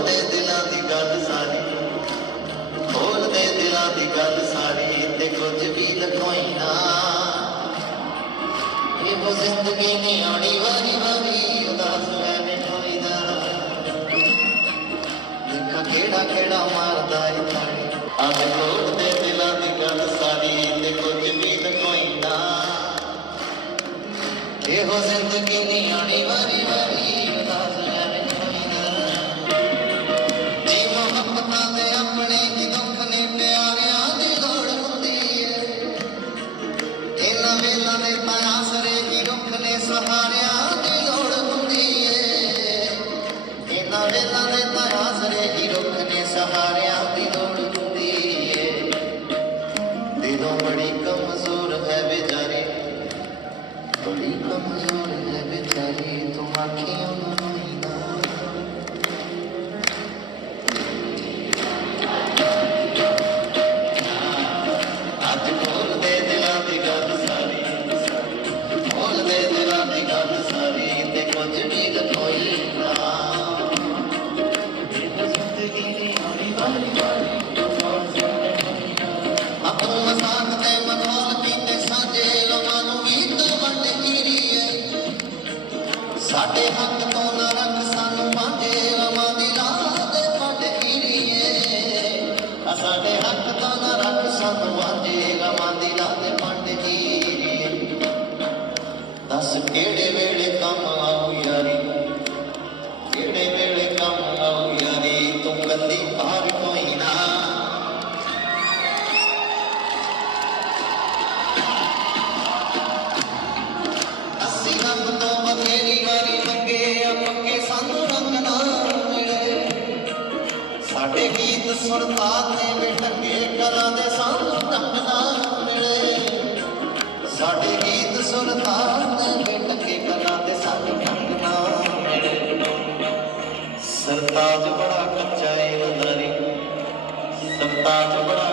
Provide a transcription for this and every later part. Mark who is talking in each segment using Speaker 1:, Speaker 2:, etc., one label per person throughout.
Speaker 1: ਦੇ ਦਿਲਾਂ ਦੀ ਗੱਲ ਸਾਰੀ ਖੋਲ ਦੇ ਦਿਲਾਂ ਦੀ ਗੱਲ ਸਾਰੀ ਤੇ ਕੁਝ ਵੀ ਲਕੋਈ ਨਾ। ਇਹ ਉਹ ਜ਼ਿੰਦਗੀ ਨਹੀਂ ਆਉਣੀ ਵਾਰੀ ਵਾਰੀ ਉਦਾਸ ਐਵੇਂ ਹੋਈਦਾ ਦੇਖਾ ਕਿਹੜਾ ਕਿਹੜਾ ਮਾਰਦਾ ਏ ਤਾੜੀ ਅੱਜ ਖੋਲ ਦੇ ਦਿਲਾਂ ਦੀ ਗੱਲ ਸਾਰੀ ਤੇ ਕੁਝ ਵੀ ਲਕੋਈ ਨਾ। ਇਹੋ ਜ਼ਿੰਦਗੀ ਨਹੀਂ ਆਣੀ ਵਾਰੀ ਵਾਰੀ ਬੜੀ ਸਾਡੇ ਗੀਤ ਸੁਣ ਨੇ ਵੀ ਢੰਗੇ ਕਰਾਂ ਦੇ ਸਾਨੂੰ ਢੰਗ ਸਰਤਾਜ ਬੜਾ ਕੱਚਾ ਏ ਵਦਾਰੀ ਸਰਤਾਜ ਬੜਾ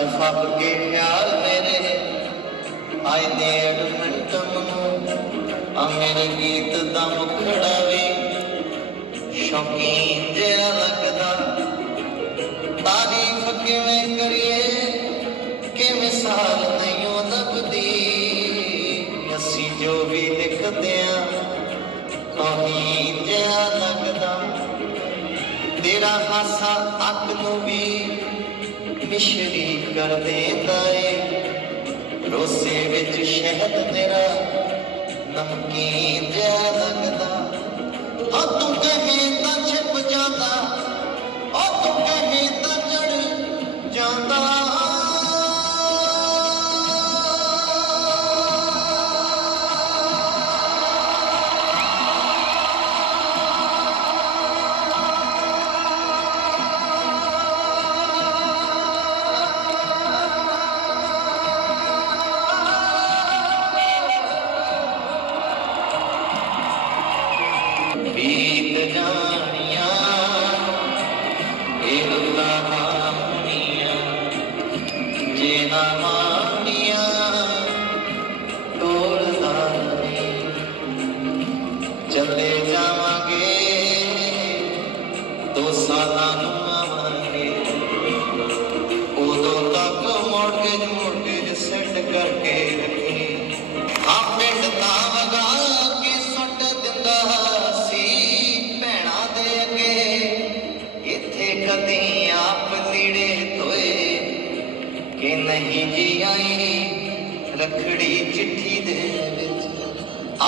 Speaker 1: ਸੱਜ ਫੱਬ ਕੇ ਪਿਆਰ ਮੇਰੇ ਆਏ ਨੇ ਅਡਮੰਟਮ ਨੂੰ ਆ ਮੇਰੇ ਗੀਤ ਦਾ ਮੁਖੜਾ ਵੀ। ਸ਼ੌਕੀਨ ਜਿਹਾ ਲੱਗਦਾ, ਤਾਰੀਫ ਕਿਵੇਂ ਕਰੀਏ? ਕਿ ਮਿਸਾਲ ਨਹੀਂ ਉਹ ਲੱਭਦੀ ਅਸੀਂ ਜੋ ਵੀ ਲਿਖਦੇ ਆ ਕਹੀਂ ਜਿਹਾ ਲੱਗਦਾ। ਤੇਰਾ ਹਾਸਾ ਅੱਖ ਨੂੰ ਵੀ ਮਿਸ਼ਰੀ ਕਰ ਦੇਂਦਾ ਏ। ਰੋਸੇ ਵਿੱਚ ਸ਼ਹਿਦ ਤੇਰਾ ਨਮਕੀਨ ਜਿਹਾ ਲੱਗਦਾ ਆ ਤੂੰ ਕਹੇ ਤਾਂ ਛਿਪ ਜਾਂਦਾ। ਆ ਤੂੰ ਕਹੇ ਚੱਲੇ ਜਾਵਾਂਗੇ ਦੋ ਸਾਲਾਂ ਨੂੰ ਆਵਾਂਗੇ। ਉਦੋਂ ਤੱਕ ਮੋੜਕੇ ਮੋੜਕੇ ਸੈੱਟ ਕਰਕੇ ਰੱਖੀ। ਆ ਪਿੰਡ ਤਾਂ ਵਗਾ ਕੇ ਸੁੱਟ ਦਿੰਦਾ ਸੀ, ਭੈਣਾਂ ਦੇ ਅੱਗੇ। ਇੱਥੇ ਕਦੀ ਆਪ ਲੀੜੇ ਧੋਏ, ਕਿ ਨਹੀਂ ਜੀ ਆਈ ਰਖੜੀ ਚਿੱਠੀ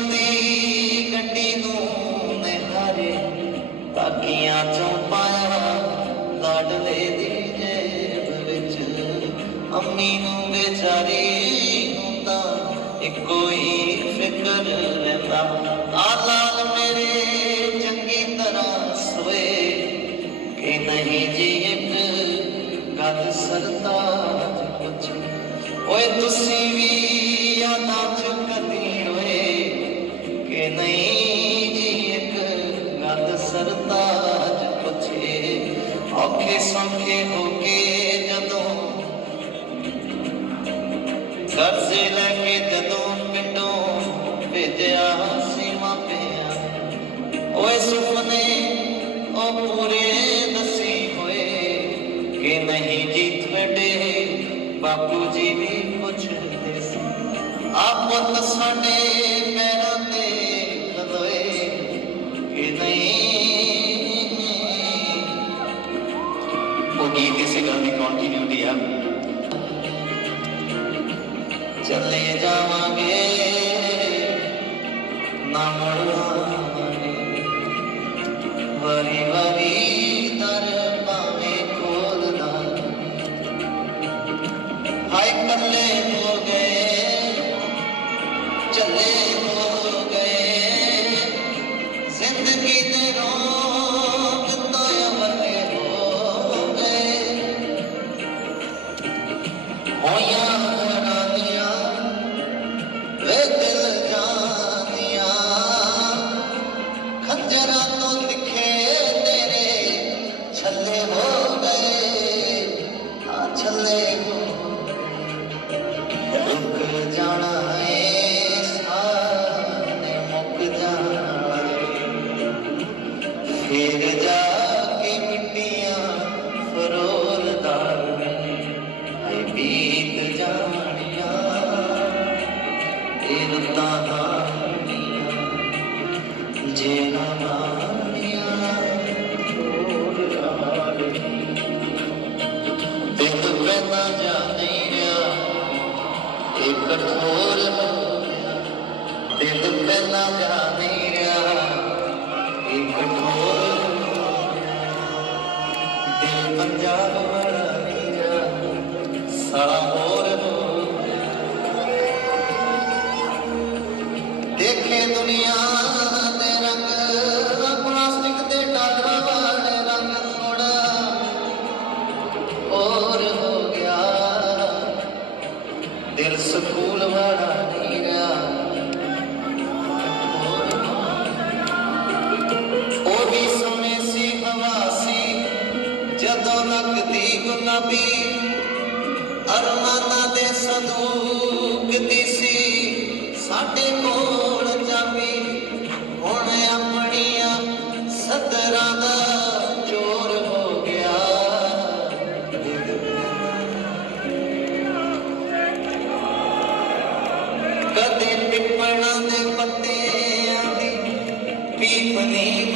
Speaker 1: ਦਿੱਲੀ ਗੱਡੀ ਨੂੰ ਨਿਹਾਰੇ ਤਾਕੀਆਂ ਚੋਂ ਪਾਇਆ ਲਾਡਲੇ ਦੀ ਜੇਬ ਵਿੱਚ। ਅੰਮੀ ਨੂੰ ਵਿਚਾਰੀ ਨੂੰ ਇੱਕੋ ਹੀ ਫਿਕਰ ਰਹਿੰਦਾ। ਆ ਲਾਲ ਮੇਰੇ ਚੰਗੀ ਤਰ੍ਹਾਂ ਸਵੇ ਕਿ ਨਹੀਂ ਜੀ ਇੱਕ ਗੱਲ ਸਰਦਾ ਪੁੱਛੇ। ਓਏ ਤੁਸੀਂ ਔਖੇ ਸੌਖੇ ਹੋ ਕੇ ਜਦੋਂ ਕਰਜ਼ੇ ਲੈ ਕੇ ਜਦੋਂ ਪਿੰਡੋਂ ਭੇਜਿਆ ਸੀ ਮਾਪਿਆਂ ਓਏ ਸੁਪਨੇ ਉਹ ਪੂਰੇ ਦਸੀ ਹੋਏ ਕਿ ਨਹੀਂ ਜੀ ਤੁਹਾਡੇ ਬਾਪੂ ਜੀ ਵੀ ਪੁੱਛਦੇ ਸੀ ਆਪਤ ਸਾਡੇ ਕੰਟੀਨਿਊਟੀ ਆ ਚੱਲੇ ਜਾਵਾਂਗੇ ਨਾ ਮੁੜਾਂਗੇ ਵਰੀ ਇਹ ਰੁੱਤਾਂ ਹਾਣੀਆਂ ਜੇ ਨਾ ਮਾਣੀਆਂ ਹੋਰ ਹਾਣੀ ਦਿਲ ਪੈਦਾ ਜਾ ਨਹੀਂ ਰਿਹਾ ਇੱਕ ਕਠੋਰ ਹੋ ਲੱਗਦੀ ਗੁਲਾਬੀ ਅਰਮਾਨਾਂ ਦੇ ਸੰਦੂਕ ਦੀ ਸੀ ਸਾਡੇ ਕੋਲ ਚਾਬੀ ਹੁਣ ਆਪਣੀਆਂ ਸਦਰਾਂ ਦਾ ਚੋਰ ਹੋ ਗਿਆ। ਕਦੇ ਟਿੱਪਣਾਂ ਦੇ ਪੱਤਿਆਂ ਦੀ ਪੀਪ ਨਹੀਂ